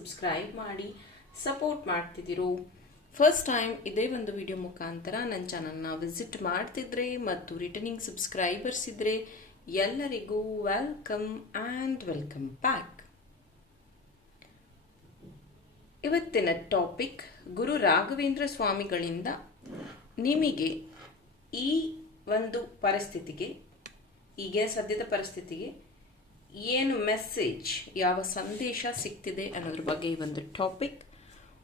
Subscribe ಮಾಡಿ support ಮಾಡ್ತಿದ್ದೀರೋ first time ಇದೇ ಒಂದು ವಿಡಿಯೋ ಮುಖಾಂತರ ನನ್ನ ಚಾನಲ್ನ ವಿಸಿಟ್ ಮಾಡ್ತಿದ್ರೆ ಮತ್ತು ರಿಟರ್ನಿಂಗ್ ಸಬ್ಸ್ಕ್ರೈಬರ್ಸ್ ಇದ್ರೆ ಎಲ್ಲರಿಗೂ ವೆಲ್ಕಮ್ ಆ್ಯಂಡ್ ವೆಲ್ಕಮ್ ಬ್ಯಾಕ್ ಇವತ್ತಿನ ಟಾಪಿಕ್ ಗುರು ರಾಘವೇಂದ್ರ ಸ್ವಾಮಿಗಳಿಂದ ನಿಮಗೆ ಈ ಒಂದು ಪರಿಸ್ಥಿತಿಗೆ, ಈಗ ಸದ್ಯದ ಪರಿಸ್ಥಿತಿಗೆ ಏನು ಮೆಸೇಜ್ ಯಾವ ಸಂದೇಶ ಸಿಗ್ತಿದೆ ಅನ್ನೋದ್ರ ಬಗ್ಗೆ ಈ ಒಂದು ಟಾಪಿಕ್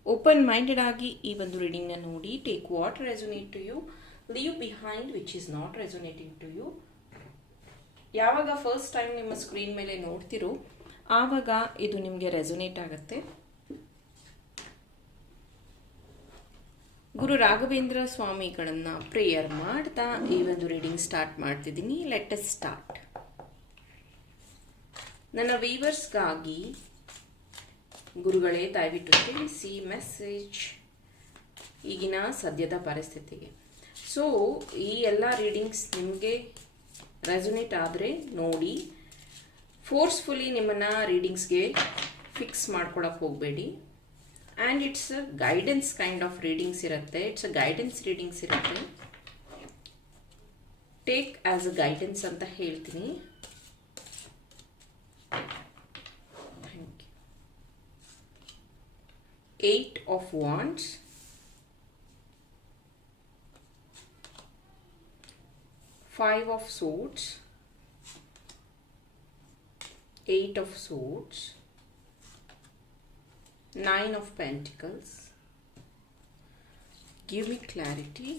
ಓಪನ್ ಮೈಂಡೆಡ್ ಆಗಿ ಈ ಒಂದು ರೀಡಿಂಗ್ನ ನೋಡಿ. Take what resonate to you leave behind which is not resonating to you ಯಾವಾಗ ಫಸ್ಟ್ ಟೈಮ್ ನಿಮ್ಮ ಸ್ಕ್ರೀನ್ ಮೇಲೆ ನೋಡ್ತಿರೋ, ಆವಾಗ ಇದು ನಿಮಗೆ ರೆಸೊನೇಟ್ ಆಗುತ್ತೆ. ಗುರು ರಾಘವೇಂದ್ರ ಸ್ವಾಮಿಗಳನ್ನು ಪ್ರೇಯರ್ ಮಾಡ್ತಾ ಈ ಒಂದು ರೀಡಿಂಗ್ ಸ್ಟಾರ್ಟ್ ಮಾಡ್ತಿದ್ದೀನಿ. ಲೆಟ್ ಎಸ್ ಸ್ಟಾರ್ಟ್ ನನ್ನ ವೀವರ್ಸ್ಗಾಗಿ ಗುರುಗಳೇ, ದಯವಿಟ್ಟು ತಿಳಿಸಿ ಮೆಸೇಜ್ ಈಗಿನ ಸದ್ಯದ ಪರಿಸ್ಥಿತಿಗೆ. ಸೊ ಈ ಎಲ್ಲ ರೀಡಿಂಗ್ಸ್ ನಿಮಗೆ ರೆಸೊನೇಟ್ ಆದರೆ ನೋಡಿ ಫೋರ್ಸ್ಫುಲಿ ನಿಮ್ಮನ್ನು ರೀಡಿಂಗ್ಸ್ಗೆ ಫಿಕ್ಸ್ ಮಾಡ್ಕೊಳಕ್ಕೆ ಹೋಗಬೇಡಿ. And it's a guidance kind of readings ಇರುತ್ತೆ. ಇಟ್ಸ್ ಅ ಗೈಡೆನ್ಸ್ ರೀಡಿಂಗ್ಸ್ ಇರುತ್ತೆ. ಟೇಕ್ ಆ್ಯಸ್ ಅ ಗೈಡೆನ್ಸ್ ಅಂತ ಹೇಳ್ತೀನಿ thank you eight of wands five of swords eight of swords nine of pentacles give me clarity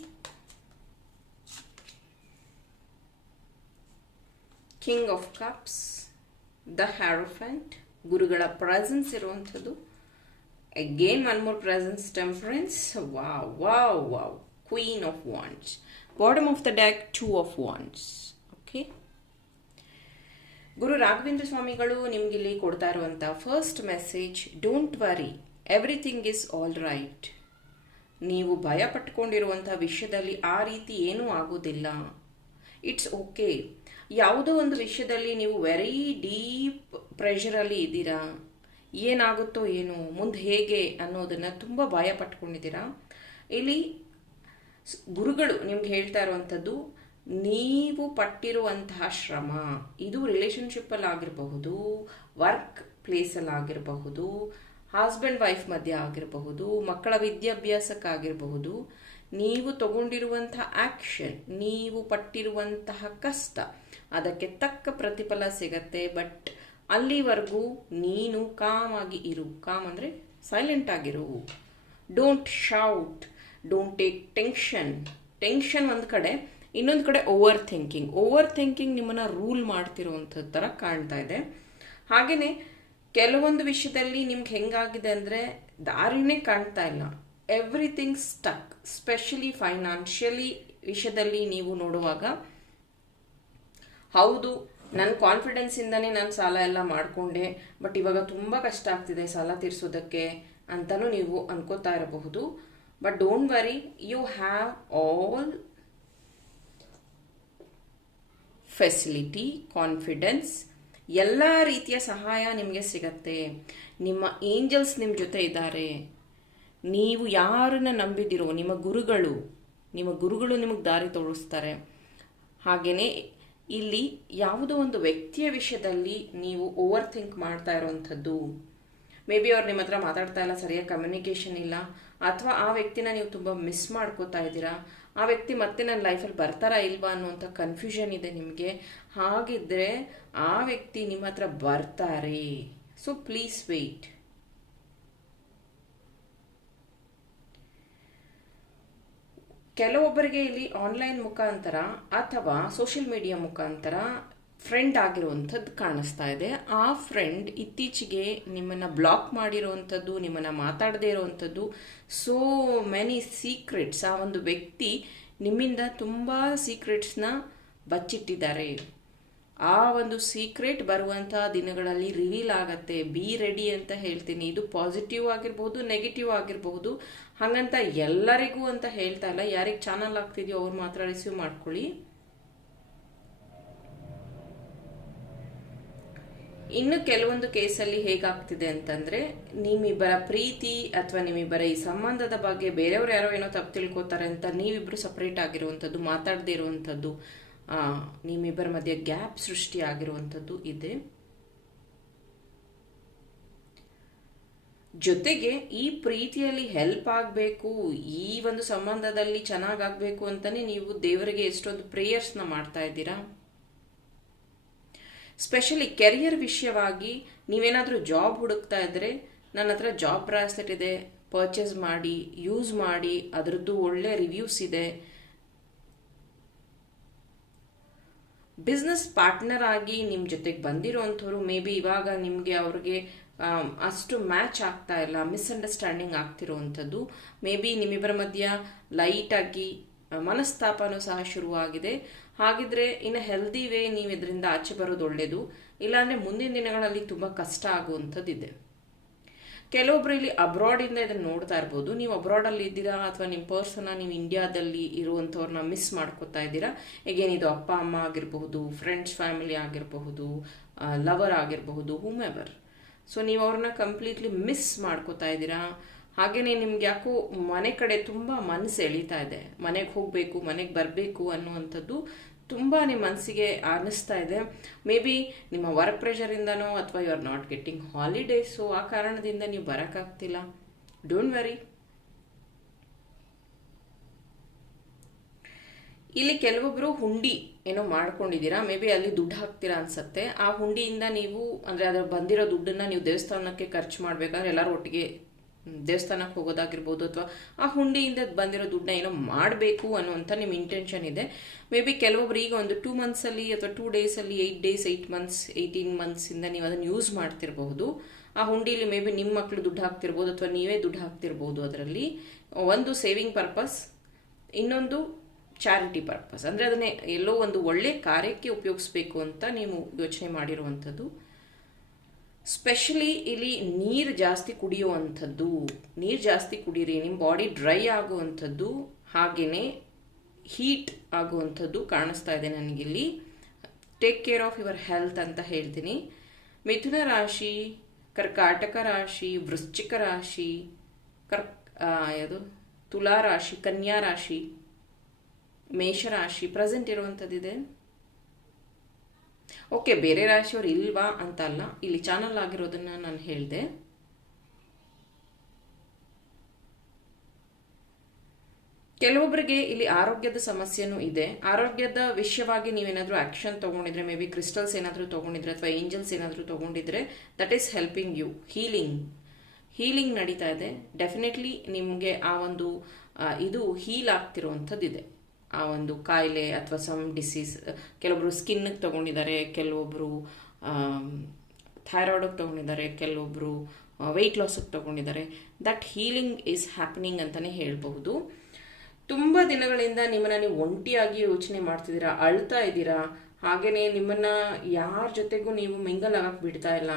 king of cups the hierophant ಗುರುಗಳ presence ಇರುವಂಥದ್ದು again one more presence temperance. Wow wow wow queen of wands. Bottom of the deck two of wands. Okay Guru Raghavendra ಸ್ವಾಮಿಗಳು ನಿಮ್ಗಿಲ್ಲಿ ಕೊಡ್ತಾ ಇರುವಂಥ first message don't worry everything is all right ನೀವು ಭಯ ಪಟ್ಕೊಂಡಿರುವಂಥ ವಿಷಯದಲ್ಲಿ ಆ ರೀತಿ ಏನೂ ಆಗೋದಿಲ್ಲ. ಇಟ್ಸ್ ಓಕೆ ಯಾವುದೋ ಒಂದು ವಿಷಯದಲ್ಲಿ ನೀವು ವೆರಿ ಡೀಪ್ ಪ್ರೆಷರಲ್ಲಿ ಇದ್ದೀರಾ? ಏನಾಗುತ್ತೋ ಏನು, ಮುಂದೆ ಹೇಗೆ ಅನ್ನೋದನ್ನು ತುಂಬ ಭಯ ಪಟ್ಕೊಂಡಿದ್ದೀರಾ ಇಲ್ಲಿ ಗುರುಗಳು ನಿಮ್ಗೆ ಹೇಳ್ತಾ ಇರುವಂಥದ್ದು, ನೀವು ಪಟ್ಟಿರುವಂತಹ ಶ್ರಮ, ಇದು ರಿಲೇಶನ್ಶಿಪ್ಪಲ್ಲಿ ಆಗಿರಬಹುದು ವರ್ಕ್ ಪ್ಲೇಸಲ್ಲಿ ಆಗಿರಬಹುದು ಹಸ್ಬೆಂಡ್ ವೈಫ್ ಮಧ್ಯೆ ಆಗಿರಬಹುದು, ಮಕ್ಕಳ ವಿದ್ಯಾಭ್ಯಾಸಕ್ಕಾಗಿರಬಹುದು ನೀವು ತಗೊಂಡಿರುವಂತಹ ಆಕ್ಷನ್ ನೀವು ಪಟ್ಟಿರುವಂತಹ ಕಷ್ಟ, ಅದಕ್ಕೆ ತಕ್ಕ ಪ್ರತಿಫಲ ಸಿಗತ್ತೆ ಬಟ್ ಅಲ್ಲಿವರೆಗೂ ನೀನು ಕಾಮಾಗಿ ಇರು. ಕಾಮ್ ಅಂದರೆ silent ಆಗಿರು. Don't shout don't take tension tension ಒಂದು ಕಡೆ, ಇನ್ನೊಂದು ಕಡೆ ಓವರ್ ಥಿಂಕಿಂಗ್ ಓವರ್ ಥಿಂಕಿಂಗ್ ನಿಮ್ಮನ್ನು ರೂಲ್ ಮಾಡ್ತಿರುವಂಥದ್ದು ಥರ ಕಾಣ್ತಾ ಇದೆ. ಹಾಗೆಯೇ ಕೆಲವೊಂದು ವಿಷಯದಲ್ಲಿ ನಿಮ್ಗೆ ಹೆಂಗಾಗಿದೆ ಅಂದರೆ ದಾರಿನೇ ಕಾಣ್ತಾ ಇಲ್ಲ. ಎವ್ರಿಥಿಂಗ್ ಸ್ಟಕ್ ಸ್ಪೆಷಲಿ ಫೈನಾನ್ಷಿಯಲಿ ವಿಷಯದಲ್ಲಿ ನೀವು ನೋಡುವಾಗ. ಹೌದು ನನ್ನ ಕಾನ್ಫಿಡೆನ್ಸಿಂದನೇ ನಾನು ಸಾಲ ಎಲ್ಲ ಮಾಡಿಕೊಂಡೆ ಬಟ್ ಇವಾಗ ತುಂಬ ಕಷ್ಟ ಆಗ್ತಿದೆ ಸಾಲ ತೀರಿಸೋದಕ್ಕೆ ಅಂತಲೂ ನೀವು ಅನ್ಕೋತಾ ಇರಬಹುದು. But don't worry you have all facility confidence ಎಲ್ಲ ರೀತಿಯ ಸಹಾಯ ನಿಮಗೆ ಸಿಗತ್ತೆ. ನಿಮ್ಮ ಏಂಜಲ್ಸ್ ನಿಮ್ಮ ಜೊತೆ ಇದ್ದಾರೆ. ನೀವು ಯಾರನ್ನ ನಂಬಿದಿರೋ, ನಿಮ್ಮ ಗುರುಗಳು ನಿಮ್ಮ ಗುರುಗಳು ನಿಮಗೆ ದಾರಿ ತೋರಿಸ್ತಾರೆ. ಹಾಗೆಯೇ ಇಲ್ಲಿ ಯಾವುದೋ ಒಂದು ವ್ಯಕ್ತಿಯ ವಿಷಯದಲ್ಲಿ ನೀವು ಓವರ್ ಥಿಂಕ್ ಮಾಡ್ತಾ ಇರೋವಂಥದ್ದು. ಮೇ ಬಿ ಅವ್ರು ನಿಮ್ಮ ಹತ್ರ ಮಾತಾಡ್ತಾ ಇಲ್ಲ, ಸರಿಯಾಗಿ ಕಮ್ಯುನಿಕೇಷನ್ ಇಲ್ಲ, ಅಥವಾ ಆ ವ್ಯಕ್ತಿನ ನೀವು ತುಂಬ ಮಿಸ್ ಮಾಡ್ಕೋತಾ ಇದ್ದೀರಾ, ಆ ವ್ಯಕ್ತಿ ಮತ್ತೆ ನನ್ನ ಲೈಫಲ್ಲಿ ಬರ್ತಾರಾ ಇಲ್ವಾ ಅನ್ನುವಂಥ ಕನ್ಫ್ಯೂಷನ್ ಇದೆ ನಿಮಗೆ. ಹಾಗಿದ್ರೆ ಆ ವ್ಯಕ್ತಿ ನಿಮ್ಮ ಹತ್ರ ಬರ್ತಾರೆ. ಸೊ ಪ್ಲೀಸ್ ವೆಯ್ಟ್ ಕೆಲವೊಬ್ಬರಿಗೆ ಇಲ್ಲಿ ಆನ್ಲೈನ್ ಮುಖಾಂತರ ಅಥವಾ ಸೋಷಿಯಲ್ ಮೀಡಿಯಾ ಮುಖಾಂತರ ಫ್ರೆಂಡ್ ಆಗಿರುವಂಥದ್ದು ಕಾಣಿಸ್ತಾ ಇದೆ. ಆ ಫ್ರೆಂಡ್ ಇತ್ತೀಚೆಗೆ ನಿಮ್ಮನ್ನು ಬ್ಲಾಕ್ ಮಾಡಿರುವಂಥದ್ದು, ನಿಮ್ಮನ್ನು ಮಾತಾಡದೇ ಇರುವಂಥದ್ದು ಸೋ ಮೆನಿ ಸೀಕ್ರೆಟ್ಸ್ ಆ ಒಂದು ವ್ಯಕ್ತಿ ನಿಮ್ಮಿಂದ ತುಂಬ ಸೀಕ್ರೆಟ್ಸ್ನ ಬಚ್ಚಿಟ್ಟಿದ್ದಾರೆ. ಆ ಒಂದು ಸೀಕ್ರೆಟ್ ಬರುವಂಥ ದಿನಗಳಲ್ಲಿ ರಿವೀಲ್ ಆಗತ್ತೆ. ಬಿ ರೆಡಿ ಅಂತ ಹೇಳ್ತೀನಿ. ಇದು ಪಾಸಿಟಿವ್ ಆಗಿರ್ಬೋದು ನೆಗೆಟಿವ್ ಆಗಿರಬಹುದು ಹಾಗಂತ ಎಲ್ಲರಿಗೂ ಅಂತ ಹೇಳ್ತಾ ಇಲ್ಲ. ಯಾರಿಗೆ ಚಾನಲ್ ಆಗ್ತಿದೆಯೋ ಅವ್ರು ಮಾತ್ರ ರಿಸೀವ್ ಮಾಡ್ಕೊಳ್ಳಿ. ಇನ್ನು ಕೆಲವೊಂದು ಕೇಸಲ್ಲಿ ಹೇಗಾಗ್ತಿದೆ ಅಂತಂದ್ರೆ, ನಿಮ್ಮಿಬ್ಬರ ಪ್ರೀತಿ ಅಥವಾ ನಿಮ್ಮಿಬ್ಬರ ಈ ಸಂಬಂಧದ ಬಗ್ಗೆ ಬೇರೆಯವ್ರು ಯಾರೋ ಏನೋ ತಪ್ಪು ತಿಳ್ಕೊತಾರೆ ಅಂತ ನೀವಿಬ್ರು ಸಪ್ರೇಟ್ ಆಗಿರುವಂಥದ್ದು, ಮಾತಾಡದೇ ಇರುವಂಥದ್ದು ನಿಮ್ಮಿಬ್ಬರ ಮಧ್ಯೆ ಗ್ಯಾಪ್ ಸೃಷ್ಟಿ ಆಗಿರುವಂಥದ್ದು ಇದೆ. ಜೊತೆಗೆ ಈ ಪ್ರೀತಿಯಲ್ಲಿ ಹೆಲ್ಪ್ ಆಗಬೇಕು, ಈ ಒಂದು ಸಂಬಂಧದಲ್ಲಿ ಚೆನ್ನಾಗಾಗಬೇಕು ಅಂತಲೇ ನೀವು ದೇವರಿಗೆ ಎಷ್ಟೊಂದು ಪ್ರೇಯರ್ಸ್ನ ಮಾಡ್ತಾ ಇದ್ದೀರಾ? ಸ್ಪೆಷಲಿ ಕೆರಿಯರ್ ವಿಷಯವಾಗಿ ನೀವೇನಾದರೂ ಜಾಬ್ ಹುಡುಕ್ತಾ ಇದ್ದರೆ ನನ್ನ ಹತ್ರ ಜಾಬ್ ಬ್ರಾಸ್ಲೆಟ್ ಇದೆ ಪರ್ಚೇಸ್ ಮಾಡಿ ಯೂಸ್ ಮಾಡಿ, ಅದರದ್ದು ಒಳ್ಳೆ ರಿವ್ಯೂಸ್ ಇದೆ. ಬಿಸ್ನೆಸ್ ಪಾರ್ಟ್ನರ್ ಆಗಿ ನಿಮ್ಮ ಜೊತೆಗೆ ಬಂದಿರೋವಂಥವ್ರು ಮೇ ಬಿ ಇವಾಗ ನಿಮಗೆ ಅವ್ರಿಗೆ ಅಷ್ಟು ಮ್ಯಾಚ್ ಆಗ್ತಾ ಇಲ್ಲ, ಮಿಸ್ಅಂಡರ್ಸ್ಟ್ಯಾಂಡಿಂಗ್ ಆಗ್ತಿರುವಂಥದ್ದು ಮೇ ಬಿ ನಿಮ್ಮಿಬ್ಬರ ಮಧ್ಯ ಲೈಟಾಗಿ ಮನಸ್ತಾಪನೂ ಸಹ ಶುರುವಾಗಿದೆ. ಹಾಗಿದ್ರೆ ಇನ್ನು ಹೆಲ್ದಿ ವೇ ನೀವು ಇದರಿಂದ ಆಚೆ ಬರೋದು ಒಳ್ಳೆಯದು ಇಲ್ಲಾಂದರೆ ಮುಂದಿನ ದಿನಗಳಲ್ಲಿ ತುಂಬ ಕಷ್ಟ ಆಗುವಂಥದ್ದಿದೆ. ಕೆಲವೊಬ್ರು ಇಲ್ಲಿ ಅಬ್ರಾಡಿಂದ ಇದನ್ನ ನೋಡ್ತಾ ಇರ್ಬೋದು. ನೀವು ಅಬ್ರಾಡಲ್ಲಿ ಇದ್ದೀರಾ? ಅಥವಾ ನಿಮ್ಮ ಪರ್ಸನ್ನ ನೀವು ಇಂಡಿಯಾದಲ್ಲಿ ಇರುವಂಥವ್ರನ್ನ ಮಿಸ್ ಮಾಡ್ಕೋತಾ ಇದ್ದೀರಾ? ಎಗೇನ್ ಇದು ಅಪ್ಪ, ಅಮ್ಮ ಆಗಿರಬಹುದು ಫ್ರೆಂಡ್ಸ್ ಫ್ಯಾಮಿಲಿ ಆಗಿರಬಹುದು ಲವರ್ ಆಗಿರಬಹುದು ಹೂಮ್ ಎವರ್ ಸೊ ನೀವು ಅವ್ರನ್ನ ಕಂಪ್ಲೀಟ್ಲಿ ಮಿಸ್ ಮಾಡ್ಕೋತಾ ಇದ್ದೀರಾ? ಹಾಗೆಯೇ ನಿಮ್ಗೆ ಯಾಕೋ ಮನೆ ಕಡೆ ತುಂಬ ಮನಸ್ಸು ಎಳಿತಾ ಇದೆ. ಮನೆಗೆ ಹೋಗಬೇಕು, ಮನೆಗೆ ಬರಬೇಕು ಅನ್ನುವಂಥದ್ದು ತುಂಬ ನಿಮ್ಮ ಮನಸ್ಸಿಗೆ ಅನ್ನಿಸ್ತಾ ಇದೆ. ಮೇ ಬಿ ನಿಮ್ಮ ವರ್ಕ್ ಪ್ರೆಷರಿಂದನೋ ಅಥವಾ you are not getting holidays ಆ ಕಾರಣದಿಂದ ನೀವು ಬರೋಕ್ಕಾಗ್ತಿಲ್ಲ ಡೋಂಟ್ ವರಿ ಇಲ್ಲಿ ಕೆಲವೊಬ್ರು ಹುಂಡಿ ಏನೋ ಮಾಡ್ಕೊಂಡಿದ್ದೀರಾ? ಮೇ ಬಿ ಅಲ್ಲಿ ದುಡ್ಡು ಹಾಕ್ತೀರಾ ಅನ್ಸತ್ತೆ. ಆ ಹುಂಡಿಯಿಂದ ನೀವು, ಅಂದ್ರೆ ಅದ್ರ ಬಂದಿರೋ ದುಡ್ಡನ್ನ ನೀವು ದೇವಸ್ಥಾನಕ್ಕೆ ಖರ್ಚು ಮಾಡ್ಬೇಕಾದ್ರೆ ಎಲ್ಲರೂ ಒಟ್ಟಿಗೆ ದೇವಸ್ಥಾನಕ್ಕೆ ಹೋಗೋದಾಗಿರ್ಬೋದು ಅಥವಾ ಆ ಹುಂಡಿಯಿಂದ ಬಂದಿರೋ ದುಡ್ಡನ್ನ ಏನೋ ಮಾಡಬೇಕು ಅನ್ನುವಂಥ ನಿಮ್ಮ ಇಂಟೆನ್ಷನ್ ಇದೆ. ಮೇ ಬಿ ಕೆಲವೊಬ್ರು ಈಗ ಒಂದು ಟೂ ಮಂತ್ಸಲ್ಲಿ ಅಥವಾ ಟೂ ಡೇಸಲ್ಲಿ eight days eight months eighteen ಮಂತ್ಸಿಂದ ನೀವು ಅದನ್ನು ಯೂಸ್ ಮಾಡ್ತಿರಬಹುದು. ಆ ಹುಂಡಿಲಿ ಮೇ ಬಿ ನಿಮ್ಮ ಮಕ್ಕಳು ದುಡ್ಡು ಹಾಕ್ತಿರ್ಬೋದು ಅಥವಾ ನೀವೇ ದುಡ್ಡು ಹಾಕ್ತಿರ್ಬೋದು ಅದರಲ್ಲಿ. ಒಂದು ಸೇವಿಂಗ್ ಪರ್ಪಸ್ ಇನ್ನೊಂದು ಚಾರಿಟಿ ಪರ್ಪಸ್. ಅಂದರೆ ಅದನ್ನೇ ಎಲ್ಲೋ ಒಂದು ಒಳ್ಳೆ ಕಾರ್ಯಕ್ಕೆ ಉಪಯೋಗಿಸ್ಬೇಕು ಅಂತ ನೀವು ಯೋಚನೆ ಮಾಡಿರುವಂಥದ್ದು. ಸ್ಪೆಷಲಿ ಇಲ್ಲಿ ನೀರು ಜಾಸ್ತಿ ಕುಡಿಯುವಂಥದ್ದು, ನೀರು ಜಾಸ್ತಿ ಕುಡೀರಿ ನಿಮ್ಮ ಬಾಡಿ ಡ್ರೈ ಆಗುವಂಥದ್ದು ಹಾಗೆಯೇ ಹೀಟ್ ಆಗುವಂಥದ್ದು ಕಾಣಿಸ್ತಾ ಇದೆ ನನಗಿಲ್ಲಿ. Take care of your health ಅಂತ ಹೇಳ್ತೀನಿ. ಮಿಥುನ ರಾಶಿ, ಕರ್ಕಾಟಕ ರಾಶಿ, ವೃಶ್ಚಿಕ ರಾಶಿ ಕರ್ ಯಾವುದು? ತುಲಾ ರಾಶಿ, ಕನ್ಯಾ ರಾಶಿ. ಮೇಷರಾಶಿ ಪ್ರೆಸೆಂಟ್ ಇರುವಂಥದ್ದಿದೆ ಓಕೆ ಬೇರೆ ರಾಶಿಯವ್ರು ಇಲ್ವಾ ಅಂತ ಅಲ್ಲ, ಇಲ್ಲಿ ಚಾನಲ್ ಆಗಿರೋದನ್ನ ನಾನು ಹೇಳಿದೆ. ಕೆಲವೊಬ್ಬರಿಗೆ ಇಲ್ಲಿ ಆರೋಗ್ಯದ ಸಮಸ್ಯೆನೂ ಇದೆ. ಆರೋಗ್ಯದ ವಿಷಯವಾಗಿ ನೀವೇನಾದರೂ ಆಕ್ಷನ್ ತಗೊಂಡಿದ್ರೆ ಮೇ ಬಿ ಕ್ರಿಸ್ಟಲ್ಸ್ ಏನಾದರೂ ತಗೊಂಡಿದ್ರೆ, ಅಥವಾ ಏಂಜಲ್ಸ್ ಏನಾದರೂ ತಗೊಂಡಿದ್ರೆ that is helping you healing healing ನಡೀತಾ ಇದೆ. ಡೆಫಿನೆಟ್ಲಿ ನಿಮಗೆ ಆ ಒಂದು ಇದು ಹೀಲ್ ಆಗ್ತಿರುವಂಥದ್ದಿದೆ ಆ ಒಂದು ಕಾಯಿಲೆ ಅಥವಾ ಸಮ್ ಡಿಸೀಸ್ ಕೆಲವೊಬ್ರು ಸ್ಕಿನ್ಗೆ ತಗೊಂಡಿದ್ದಾರೆ, ಕೆಲವೊಬ್ರು ಥೈರಾಯ್ಡಿಗೆ ತಗೊಂಡಿದ್ದಾರೆ, ಕೆಲವೊಬ್ರು ವೆಯ್ಟ್ ಲಾಸಿಗೆ ತಗೊಂಡಿದ್ದಾರೆ. ದಟ್ ಹೀಲಿಂಗ್ ಈಸ್ ಹ್ಯಾಪನಿಂಗ್ ಅಂತಲೇ ಹೇಳಬಹುದು. ತುಂಬ ದಿನಗಳಿಂದ ನಿಮ್ಮನ್ನ ನೀವು ಒಂಟಿಯಾಗಿ ಯೋಚನೆ ಮಾಡ್ತಿದ್ದೀರಾ, ಅಳ್ತಾ ಇದ್ದೀರಾ ಹಾಗೆಯೇ ನಿಮ್ಮನ್ನ ಯಾರ ಜೊತೆಗೂ ನೀವು ಮಿಂಗಲ್ ಆಗಕ್ಕೆ ಬಿಡ್ತಾ ಇಲ್ಲ.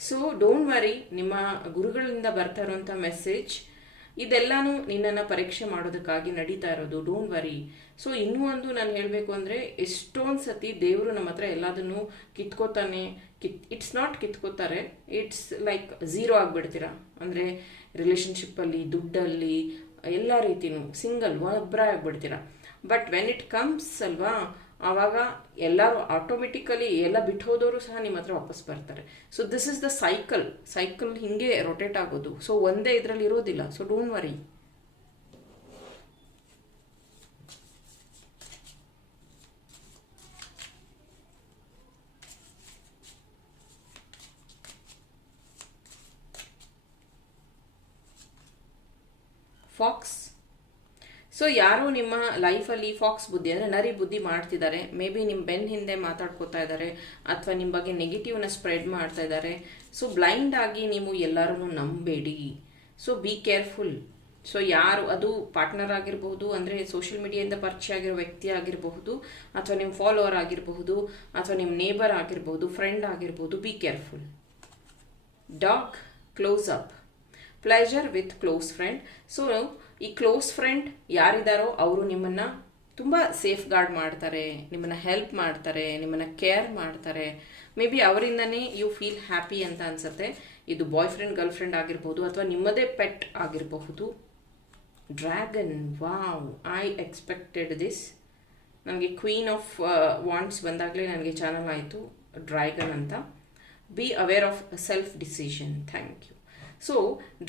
ಸೊ ಡೋಂಟ್ ವರಿ ನಿಮ್ಮ ಗುರುಗಳಿಂದ ಬರ್ತಾ ಇರುವಂಥ ಮೆಸೇಜ್ ಇದೆಲ್ಲಾನು ನಿನ್ನನ್ನು ಪರೀಕ್ಷೆ ಮಾಡೋದಕ್ಕಾಗಿ ನಡೀತಾ ಇರೋದು ಡೋಂಟ್ ವರಿ ಸೊ ಇನ್ನೂ ಒಂದು ನಾನು ಹೇಳಬೇಕು ಅಂದರೆ, ಎಷ್ಟೊಂದು ಸತಿ ದೇವರು ನಮ್ಮ ಹತ್ರ ಎಲ್ಲದನ್ನು ಕಿತ್ಕೋತಾನೆ, ಕಿತ್ ಇಟ್ಸ್ ನಾಟ್ ಕಿತ್ಕೋತಾರೆ ಇಟ್ಸ್ ಲೈಕ್ ಝೀರೋ ಆಗಿಬಿಡ್ತೀರಾ? ಅಂದರೆ ರಿಲೇಷನ್ಶಿಪ್ಪಲ್ಲಿ ದುಡ್ಡಲ್ಲಿ, ಎಲ್ಲ ರೀತಿಯೂ ಸಿಂಗಲ್ ಒಬ್ಬರೇ ಆಗ್ಬಿಡ್ತೀರಾ? ಬಟ್ ವೆನ್ ಇಟ್ ಕಮ್ಸ್ ಅಲ್ವಾ ಆವಾಗ ಎಲ್ಲರೂ ಆಟೋಮೆಟಿಕಲಿ ಎಲ್ಲ ಬಿಟ್ಟು ಹೋದವರು ಸಹ ನಿಮ್ಮ ಹತ್ರ ವಾಪಸ್ ಬರ್ತಾರೆ. So this is the cycle cycle ಹಿಂಗೆ ರೊಟೇಟ್ ಆಗೋದು. ಸೊ ಒಂದೇ ಇದರಲ್ಲಿ ಇರೋದಿಲ್ಲ. So don't worry fox so ಯಾರು ನಿಮ್ಮ ಲೈಫಲ್ಲಿ ಫಾಕ್ಸ್ ಬುದ್ಧಿ ಅಂದರೆ ನರಿ ಬುದ್ಧಿ ಮಾಡ್ತಿದ್ದಾರೆ. ಮೇ ಬಿ ನಿಮ್ಮ ಬೆನ್ನ ಹಿಂದೆ ಮಾತಾಡ್ಕೋತಾ ಇದ್ದಾರೆ, ಅಥವಾ ನಿಮ್ಮ ಬಗ್ಗೆ ನೆಗೆಟಿವ್ನ ಸ್ಪ್ರೆಡ್ ಮಾಡ್ತಾ ಇದ್ದಾರೆ. ಸೊ ಬ್ಲೈಂಡ್ ಆಗಿ ನೀವು ಎಲ್ಲರೂ ನಂಬೇಡಿ. ಸೊ ಬಿ ಕೇರ್ಫುಲ್ ಸೊ ಯಾರು, ಅದು ಪಾರ್ಟ್ನರ್ ಆಗಿರಬಹುದು, ಅಂದರೆ ಸೋಷಿಯಲ್ ಮೀಡಿಯಾದಿಂದ ಪರಿಚಯ ಆಗಿರೋ ವ್ಯಕ್ತಿ ಆಗಿರಬಹುದು, ಅಥವಾ ನಿಮ್ಮ ಫಾಲೋವರ್ ಆಗಿರಬಹುದು, ಅಥವಾ ನಿಮ್ಮ ನೇಬರ್ ಆಗಿರಬಹುದು ಫ್ರೆಂಡ್ ಆಗಿರಬಹುದು be careful dark close up pleasure with close friend so ಈ ಕ್ಲೋಸ್ ಫ್ರೆಂಡ್ ಯಾರಿದ್ದಾರೋ ಅವರು ನಿಮ್ಮನ್ನು ತುಂಬ ಸೇಫ್ ಗಾರ್ಡ್ ಮಾಡ್ತಾರೆ, ನಿಮ್ಮನ್ನು ಹೆಲ್ಪ್ ಮಾಡ್ತಾರೆ, ನಿಮ್ಮನ್ನು ಕೇರ್ ಮಾಡ್ತಾರೆ. ಮೇ ಬಿ ಅವರಿಂದನೇ ಯು ಫೀಲ್ ಹ್ಯಾಪಿ ಅಂತ ಅನ್ಸುತ್ತೆ. ಇದು ಬಾಯ್ ಫ್ರೆಂಡ್ ಗರ್ಲ್ ಫ್ರೆಂಡ್ ಆಗಿರ್ಬೋದು ಅಥವಾ ನಿಮ್ಮದೇ ಪೆಟ್ ಆಗಿರಬಹುದು. Dragon wow I expected this ನನಗೆ ಕ್ವೀನ್ ಆಫ್ ವಾಂಟ್ಸ್ ಬಂದಾಗಲೇ ನನಗೆ ಚಾನಲ್ ಆಯಿತು. ಡ್ರ್ಯಾಗನ್ ಅಂತ. Be aware of self decision thank you so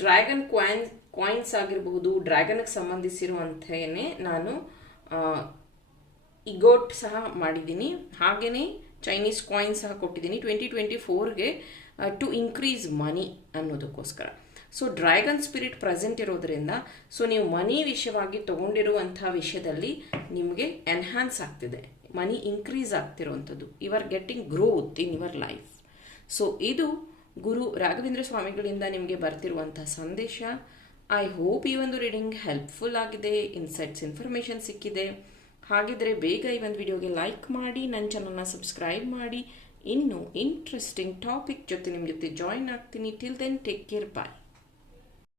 dragon coin coins ಆಗಿರಬಹುದು ಡ್ರ್ಯಾಗನ್ಗೆ ಸಂಬಂಧಿಸಿರುವಂತೆಯೇ ನಾನು ಇಗೋಟ್ ಸಹ ಮಾಡಿದ್ದೀನಿ. ಹಾಗೆಯೇ ಚೈನೀಸ್ ಕಾಯಿನ್ ಸಹ ಕೊಟ್ಟಿದ್ದೀನಿ. ಟ್ವೆಂಟಿ ಟ್ವೆಂಟಿ ಫೋರ್ಗೆ ಟು ಇನ್ಕ್ರೀಸ್ ಮನಿ ಅನ್ನೋದಕ್ಕೋಸ್ಕರ. ಸೊ ಡ್ರ್ಯಾಗನ್ ಸ್ಪಿರಿಟ್ ಪ್ರೆಸೆಂಟ್ ಇರೋದ್ರಿಂದ ಸೊ ನೀವು ಮನಿ ವಿಷಯವಾಗಿ ತೊಗೊಂಡಿರುವಂಥ ವಿಷಯದಲ್ಲಿ ನಿಮಗೆ ಎನ್ಹ್ಯಾನ್ಸ್ ಆಗ್ತಿದೆ. Money increase ಆಗ್ತಿರೋವಂಥದ್ದು. You are getting growth in your life so ಇದು ಗುರು ರಾಘವೇಂದ್ರ ಸ್ವಾಮಿಗಳಿಂದ ನಿಮಗೆ ಬರ್ತಿರುವಂಥ ಸಂದೇಶ ಐ ಹೋಪ್ ಈ ಒಂದು ರೀಡಿಂಗ್ ಹೆಲ್ಪ್ಫುಲ್ ಆಗಿದೆ ಇನ್ಸೈಟ್ಸ್ ಇನ್ಫಾರ್ಮೇಷನ್ ಸಿಕ್ಕಿದೆ. ಹಾಗಿದ್ರೆ ಬೇಗ ಈ ಒಂದು ವಿಡಿಯೋಗೆ ಲೈಕ್ ಮಾಡಿ ನನ್ನ ಚಾನಲ್ನ ಸಬ್ಸ್ಕ್ರೈಬ್ ಮಾಡಿ. ಇನ್ನೂ ಇಂಟ್ರೆಸ್ಟಿಂಗ್ ಟಾಪಿಕ್ ಜೊತೆ ನಿಮ್ಮ ಜೊತೆ ಜಾಯಿನ್ ಆಗ್ತೀನಿ. Till then take care bye